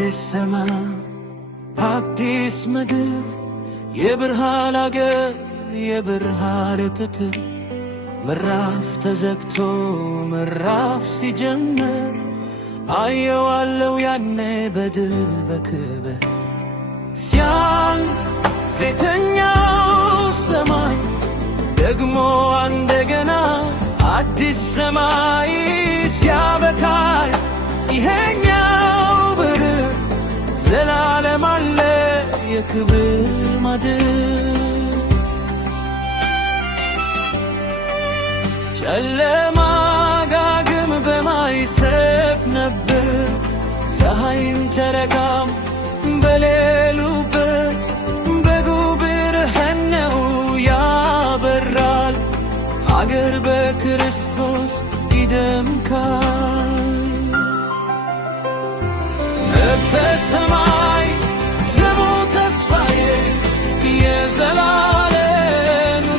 አዲስ ሰማይ አዲስ ምድር የብርሃን አገር የብርሃን ትትር ምዕራፍ ተዘግቶ ምዕራፍ ሲጀምር አየዋለው ያኔ በድል በክብር ሲያልፍ ፊተኛው ሰማይ ደግሞ እንደገና አዲስ ሰማይ ሲያበቃል ይሄኛው ብርህ ዘላለም አለ የክብር ማደር ጨለማ ጋግም በማይሰፍንበት ፀሐይም ጨረቃም በሌሉበት በጉ ብርሃን ነው ያበራል አገር በክርስቶስ ይደምቃል በሰማይ ስሙ ተስፋዬ የዘላለም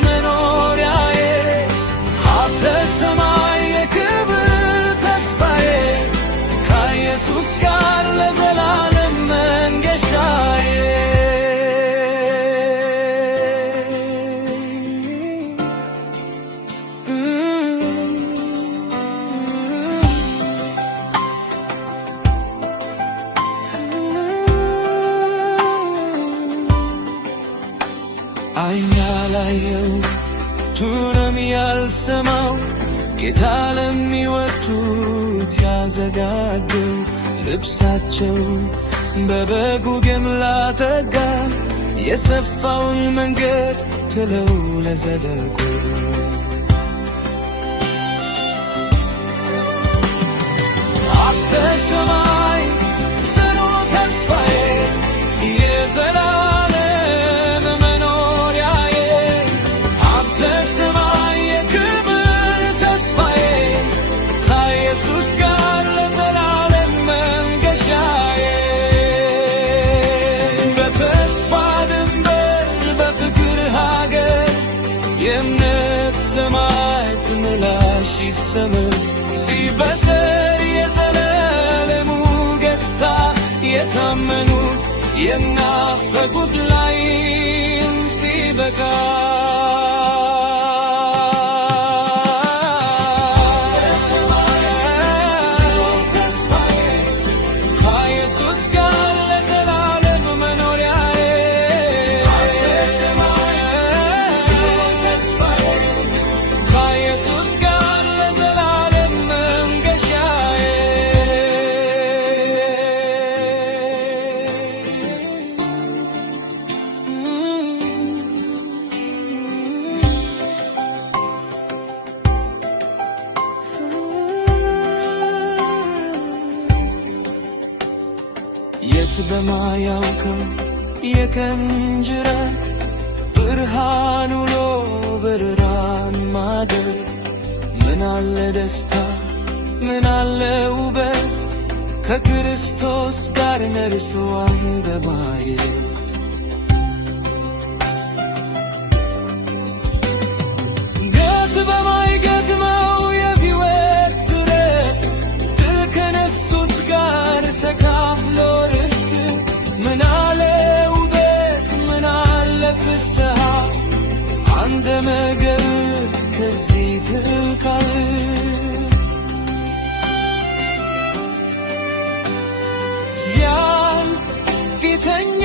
መኖሪያዬ ሀብተ ሰማይ የክብር ተስፋዬ ከኢየሱስ ጋር ለዘላለም መንገሻዬ አይን ያላየው ጆሮም ያልሰማው ጌታ ለሚወዱት ያዘጋጀው ልብሳቸው በበጉ ገምላ ተጋ የሰፋውን መንገድ ትለው ለዘለቁ ሀብተ ሰማይ ጽኑ ተስፋዬ የዘላለም የእምነት ሰማዕት ምላሽ ይሰማል ሲበሰር የዘላለሙ ገጽታ የታመኑት የናፈቁት ላይም ሲበቃ የት በማያውቀው የቀን ጅራት ብርሃን ውሎ ብርሃን ማደር ምን አለ ደስታ ምን አለ ውበት ከክርስቶስ ጋር ነርሶ አንድ ማየት ገት በማይገጥመው የሕይወት ዱረት ድል ከነሱት ጋር ተካፍሎ ምን አለ ውበት ምን አለ ፍስሐ አንደ መገብት ከዚህ ብርካል ሲያልፍ ፊተኛ